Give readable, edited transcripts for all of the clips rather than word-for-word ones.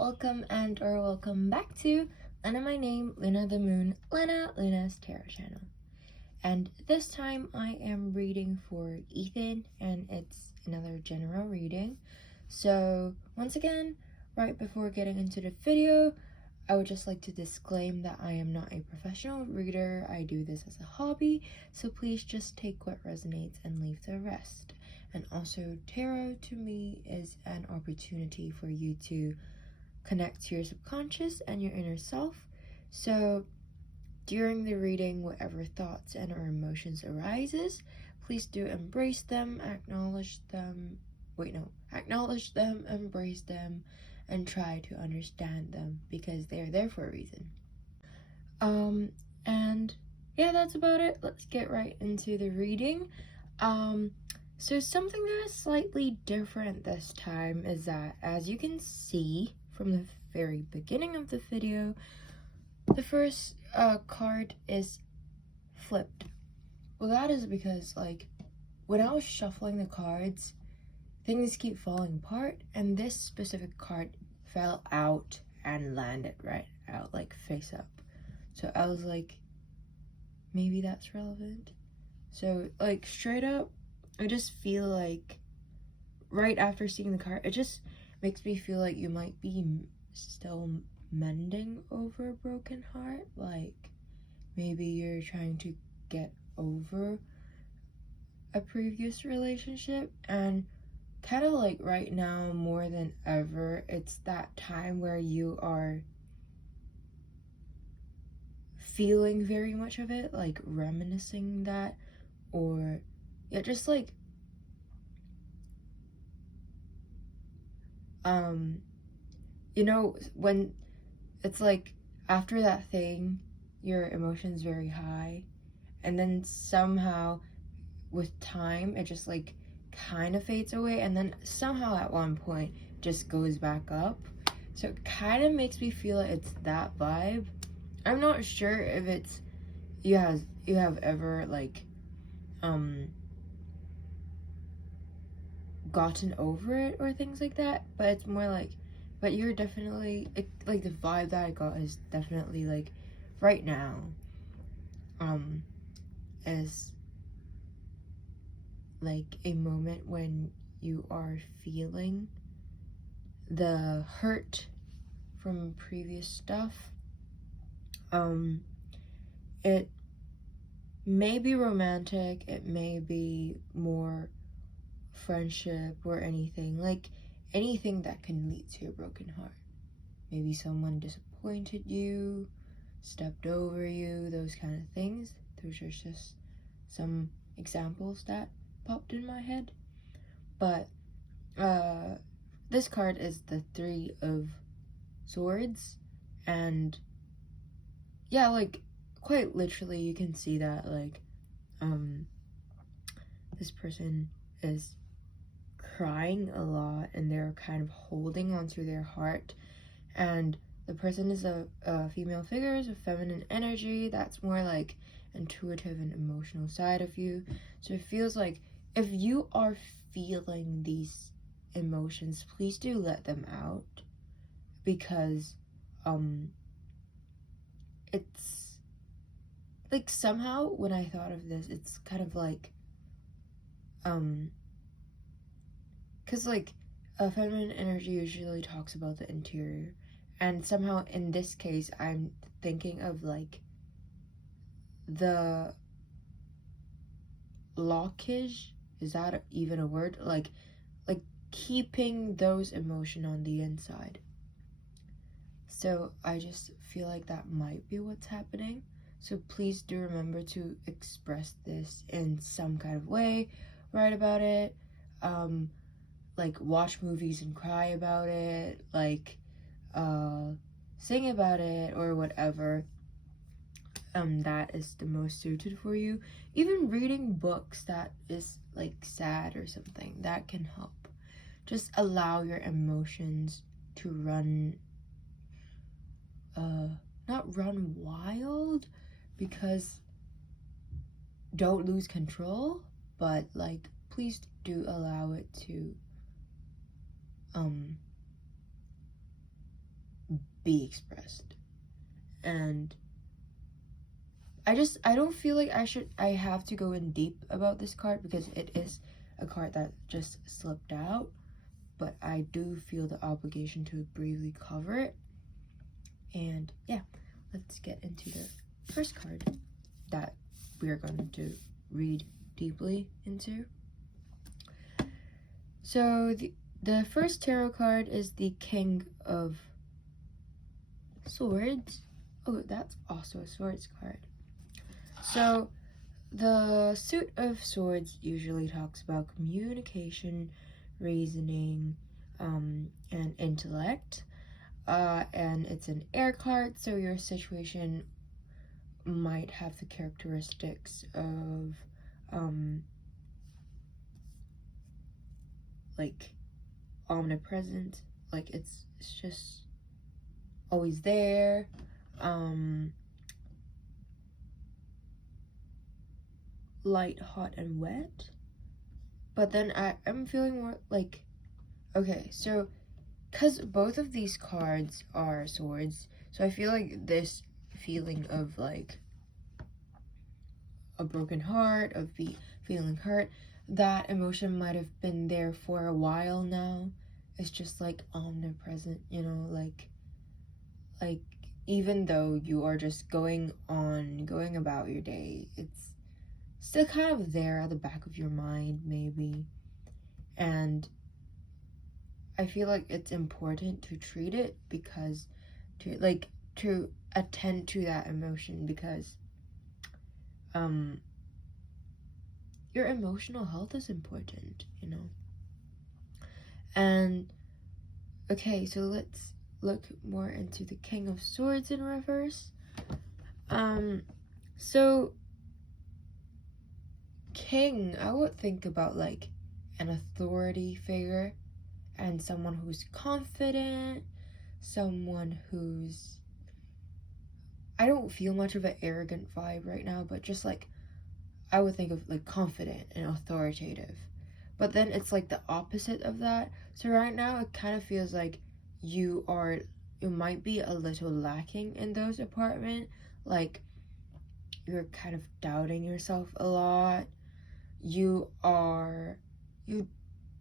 welcome back to Lena My Name, Lena the Moon, Lena's Tarot channel. And this time I am reading for Ethan, and it's another general reading. So once again, right before getting into the video, I would just like to disclaim that I am not a professional reader. I do this as a hobby, so please just take what resonates and leave the rest. And also, tarot to me is an opportunity for you to connect to your subconscious and your inner self. So during the reading, whatever thoughts and or emotions arises, please do embrace them, acknowledge them, embrace them, and try to understand them, because they're there for a reason. And yeah, that's about it. Let's get right into the reading. So something that is slightly different this time is that, as you can see from the very beginning of the video, the first card is flipped. Well, that is because, like, when I was shuffling the cards, things keep falling apart, and this specific card fell out and landed right out, like, face up. So I was like, maybe that's relevant. So, like, straight up, I just feel like right after seeing the card, it just makes me feel like you might be still mending over a broken heart. Like, maybe you're trying to get over a previous relationship, and kind of like right now more than ever, it's that time where you are feeling very much of it, like reminiscing that, or yeah, just like you know, when it's like after that thing, your emotion's very high, and then somehow with time it just like kind of fades away, and then somehow at one point just goes back up. So it kind of makes me feel like it's that vibe. I'm not sure if it's you have ever like gotten over it or things like that, but it's more like, but you're definitely like the vibe that I got is definitely like right now is like a moment when you are feeling the hurt from previous stuff. It may be romantic, it may be more friendship, or anything that can lead to a broken heart. Maybe someone disappointed you, stepped over you, those kind of things. Those are just some examples that popped in my head. But this card is the Three of Swords, and yeah, like quite literally you can see that like this person is crying a lot, and they're kind of holding onto their heart, and the person is a female figure, is a feminine energy that's more like intuitive and emotional side of you. So it feels like if you are feeling these emotions, please do let them out, because it's like somehow when I thought of this, it's kind of like because like a feminine energy usually talks about the interior, and somehow in this case I'm thinking of like the blockage, is that even a word, like keeping those emotions on the inside. So I just feel like that might be what's happening. So please do remember to express this in some kind of way, write about it, like watch movies and cry about it, like sing about it, or whatever that is the most suited for you. Even reading books that is like sad or something, that can help. Just allow your emotions to run not run wild, because don't lose control, but like please do allow it to be expressed. And I don't feel like I have to go in deep about this card because it is a card that just slipped out, but I do feel the obligation to briefly cover it. And yeah, let's get into the first card that we are going to read deeply into. So the first tarot card is the King of Swords. Oh, that's also a Swords card. So the Suit of Swords usually talks about communication, reasoning, and intellect. And it's an air card, so your situation might have the characteristics of like omnipresent, like it's just always there. Light, hot, and wet. But then I'm feeling more like, okay, so because both of these cards are swords, so I feel like this feeling of like a broken heart, of feeling hurt, that emotion might have been there for a while now. It's just like omnipresent, you know, like even though you are just going about your day, it's still kind of there at the back of your mind, maybe. And I feel like it's important to treat it because to attend to that emotion, because your emotional health is important, you know. And okay, so let's look more into the King of Swords in reverse. So King, I would think about like an authority figure and someone who's confident, someone who's, I don't feel much of an arrogant vibe right now, but just like I would think of like confident and authoritative. But then it's like the opposite of that. So right now it kind of feels like you might be a little lacking in those department. Like you're kind of doubting yourself a lot. You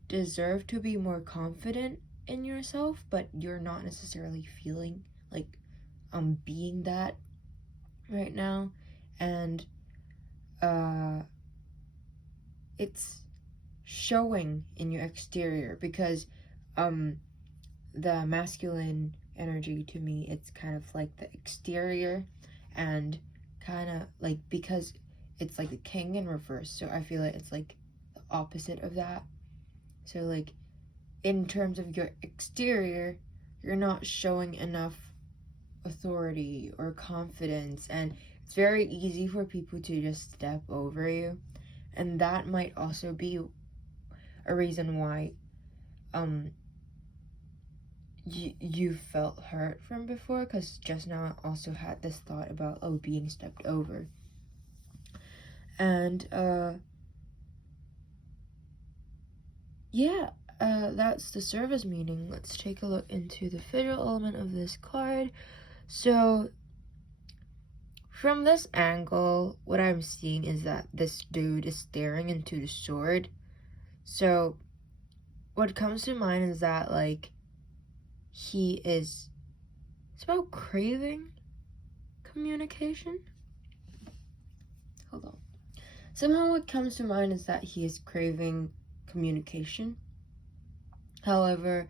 deserve to be more confident in yourself, but you're not necessarily feeling like being that right now. And it's showing in your exterior, because the masculine energy, to me, it's kind of like the exterior, and kind of like, because it's like the King in reverse, so I feel like it's like the opposite of that. So like in terms of your exterior, you're not showing enough authority or confidence, and it's very easy for people to just step over you. And that might also be a reason why you felt hurt from before, because just now I also had this thought about being stepped over. And yeah, that's the service meaning. Let's take a look into the visual element of this card. So from this angle, what I'm seeing is that this dude is staring into the sword. So what comes to mind is that like it's about craving communication. Hold on. Somehow what comes to mind is that he is craving communication. However,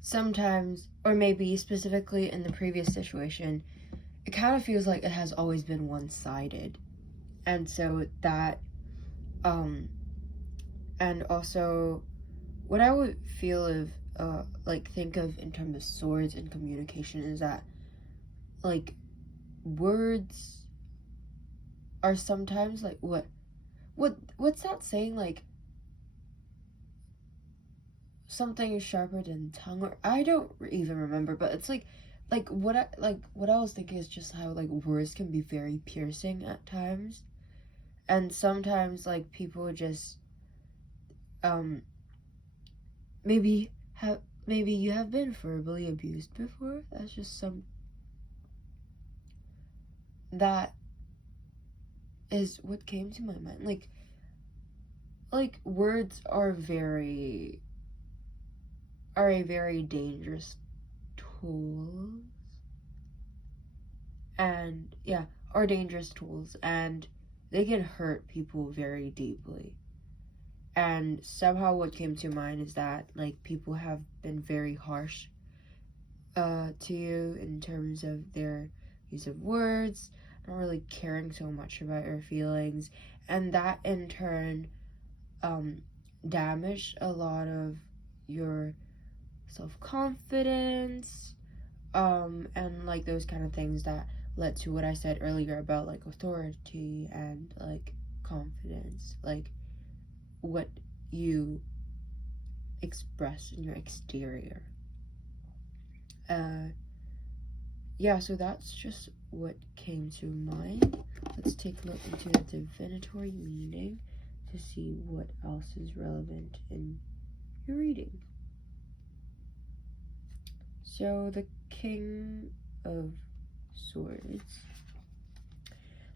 sometimes, or maybe specifically in the previous situation, it kind of feels like it has always been one-sided. And so that, and also what I would feel if, like think of in terms of swords and communication, is that like words are sometimes like, what's that saying, like something sharper than tongue, or I don't even remember, but it's like what I was thinking is just how like words can be very piercing at times, and sometimes like people just maybe have maybe you have been verbally abused before. That's just that is what came to my mind. Like words are a very dangerous tool, and yeah, are dangerous tools, and they can hurt people very deeply. And somehow what came to mind is that like people have been very harsh to you in terms of their use of words, not really caring so much about your feelings, and that in turn damaged a lot of your self-confidence, and like those kind of things that led to what I said earlier about like authority and like confidence, like what you express in your exterior. Yeah, so that's just what came to mind. Let's take a look into the divinatory meaning to see what else is relevant in your reading. So the King of Swords.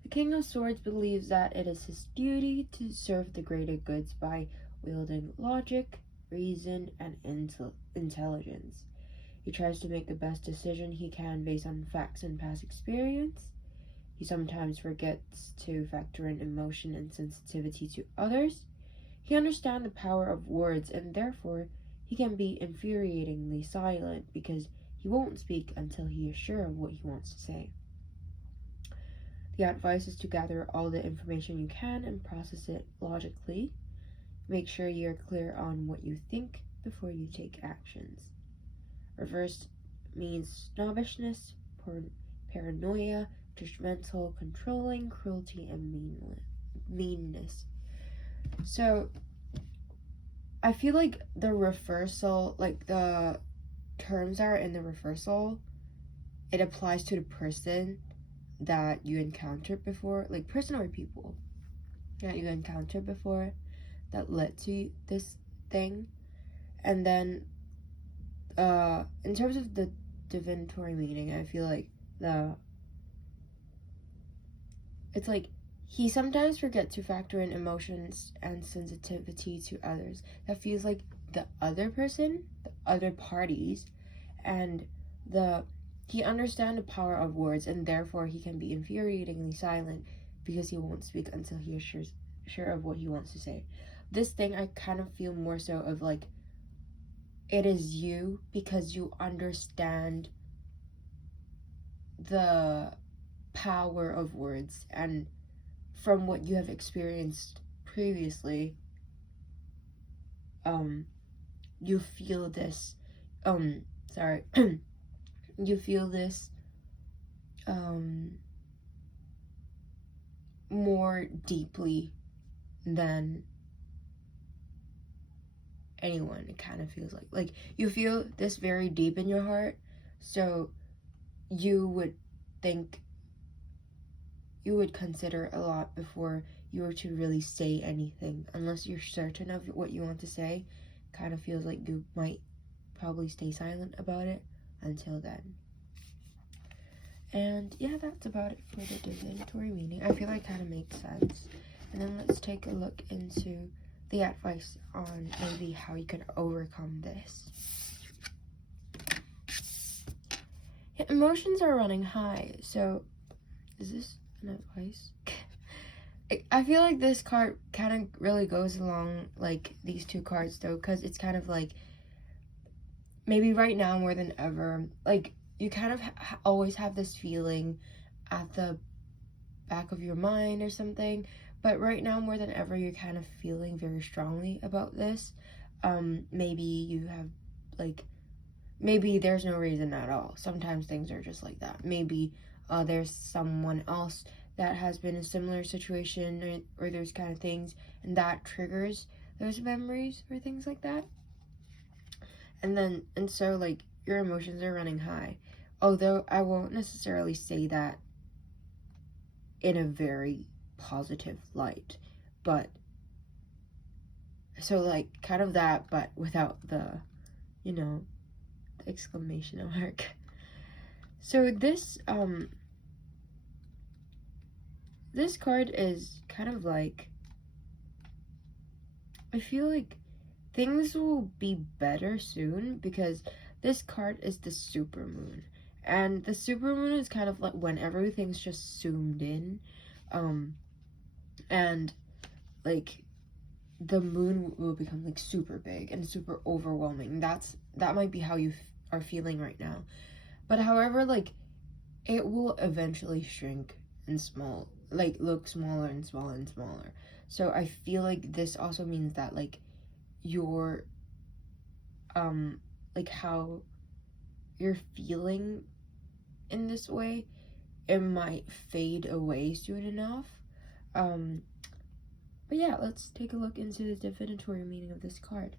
The King of Swords believes that it is his duty to serve the greater goods by wielding logic, reason, and intelligence. He tries to make the best decision he can based on facts and past experience. He sometimes forgets to factor in emotion and sensitivity to others. He understands the power of words, and therefore he can be infuriatingly silent because he won't speak until he is sure of what he wants to say. The advice is to gather all the information you can and process it logically. Make sure you're clear on what you think before you take actions. Reversed means snobbishness, paranoia, judgmental, controlling, cruelty, and meanness. So I feel like the reversal, like the terms are in the reversal, it applies to the person that you encountered before, like person or people that you encountered before that led to this thing. And then in terms of the divinatory meaning, I feel like it's like he sometimes forgets to factor in emotions and sensitivity to others. That feels like the other person, the other parties, and he understands the power of words, and therefore he can be infuriatingly silent because he won't speak until he is sure of what he wants to say. This thing I kind of feel more so of like it is you because you understand the power of words, and from what you have experienced previously, you feel this you feel this more deeply than anyone. It kind of feels like you feel this very deep in your heart, so you would consider a lot before you were to really say anything, unless you're certain of what you want to say. Kind of feels like you might probably stay silent about it until then. And yeah, that's about it for the divinatory meaning. I feel like kind of makes sense. And then let's take a look into the advice on maybe how you can overcome this. Yeah, emotions are running high. So is this an advice? I feel like this card kind of really goes along like these two cards though, because it's kind of like maybe right now more than ever, like you kind of always have this feeling at the back of your mind or something, but right now more than ever you're kind of feeling very strongly about this. Maybe you have like, maybe there's no reason at all. Sometimes things are just like that. Maybe there's someone else that has been in a similar situation or those kind of things, and that triggers those memories or things like that. And so like your emotions are running high. Although I won't necessarily say that in a very positive light, but so like kind of that, but without the, exclamation mark. So this this card is kind of like, I feel like things will be better soon, because this card is the supermoon. And the supermoon is kind of like when everything's just zoomed in. And like the moon will become like super big and super overwhelming. That might be how you are feeling right now. But however, like it will eventually shrink and small, like look smaller and smaller and smaller. So I feel like this also means that like your like how you're feeling in this way, it might fade away soon enough. But yeah, let's take a look into the divinatory meaning of this card.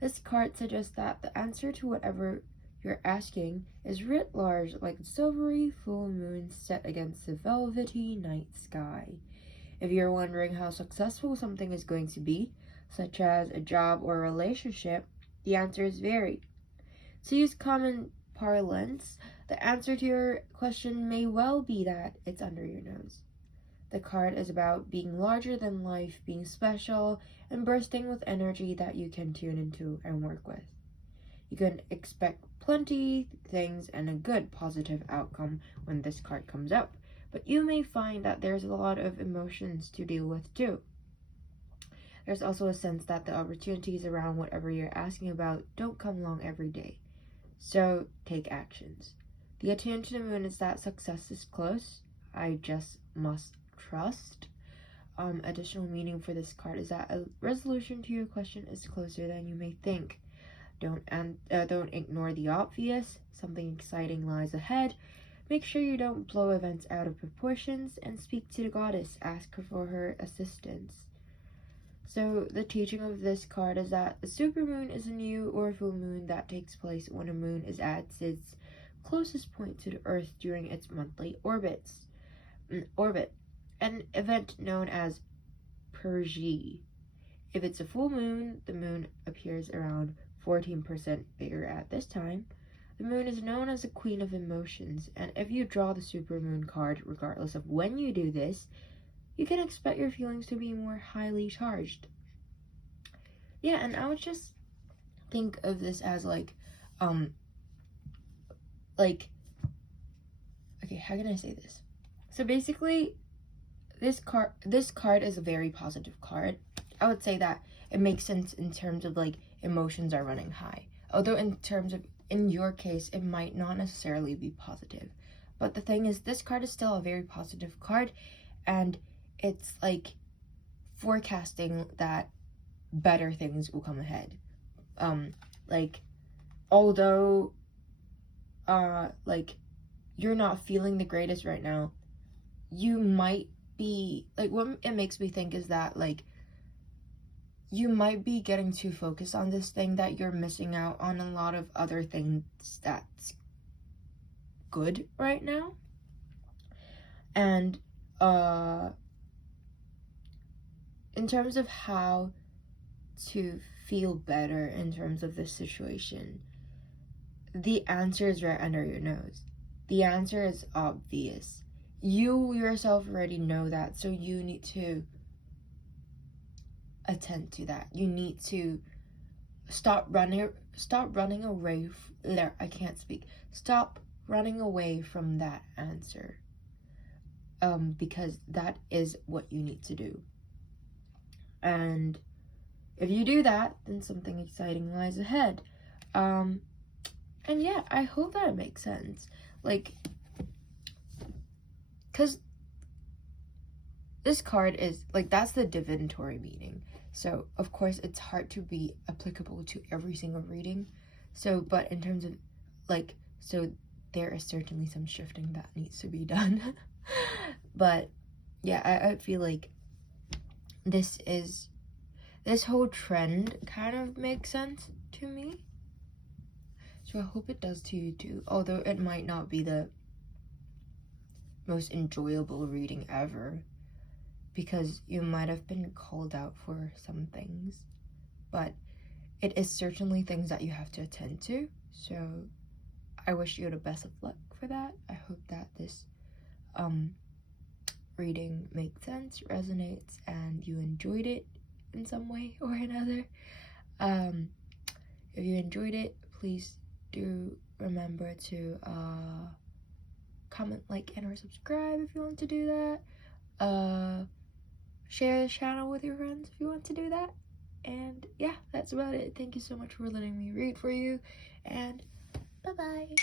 This card suggests that the answer to whatever you're asking is writ large like a silvery full moon set against the velvety night sky. If you're wondering how successful something is going to be, such as a job or a relationship, the answer is varied. To use common parlance, the answer to your question may well be that it's under your nose. The card is about being larger than life, being special, and bursting with energy that you can tune into and work with. You can expect plenty things and a good positive outcome when this card comes up, but you may find that there's a lot of emotions to deal with too. There's also a sense that the opportunities around whatever you're asking about don't come along every day. So take actions. The attention to the moon is that success is close. I just must trust. Additional meaning for this card is that a resolution to your question is closer than you may think. Don't ignore the obvious. Something exciting lies ahead. Make sure you don't blow events out of proportions, and speak to the goddess. Ask her for her assistance. So the teaching of this card is that a supermoon is a new or full moon that takes place when a moon is at its closest point to the Earth during its monthly orbit, an event known as perigee. If it's a full moon, the moon appears around 14% bigger at this time. The moon is known as the queen of emotions, and if you draw the supermoon card, regardless of when you do this, you can expect your feelings to be more highly charged. Yeah, and I would just think of this as like, okay, how can I say this? So basically, this card is a very positive card. I would say that it makes sense in terms of like emotions are running high. Although in your case, it might not necessarily be positive. But the thing is, this card is still a very positive card, and it's like forecasting that better things will come ahead. Like, although like you're not feeling the greatest right now, you might be like, what it makes me think is that like you might be getting too focused on this thing that you're missing out on a lot of other things that's good right now. And in terms of how to feel better in terms of this situation, the answer is right under your nose. The answer is obvious. You yourself already know that, so you need to attend to that. You need to stop running away. I can't speak. Stop running away from that answer. Because that is what you need to do. And if you do that, then something exciting lies ahead. And yeah, I hope that it makes sense. Like, because this card is, like, that's the divinatory meaning. So, of course, it's hard to be applicable to every single reading. So, but in terms of, like, so there is certainly some shifting that needs to be done. But, yeah, I feel like this whole trend kind of makes sense to me. So I hope it does to you too. Although it might not be the most enjoyable reading ever, because you might have been called out for some things. But it is certainly things that you have to attend to. So I wish you the best of luck for that. I hope that this reading makes sense, resonates, and you enjoyed it in some way or another. If you enjoyed it, please do remember to comment, like, and or subscribe if you want to do that. Share the channel with your friends if you want to do that. And yeah, that's about it. Thank you so much for letting me read for you, and bye bye.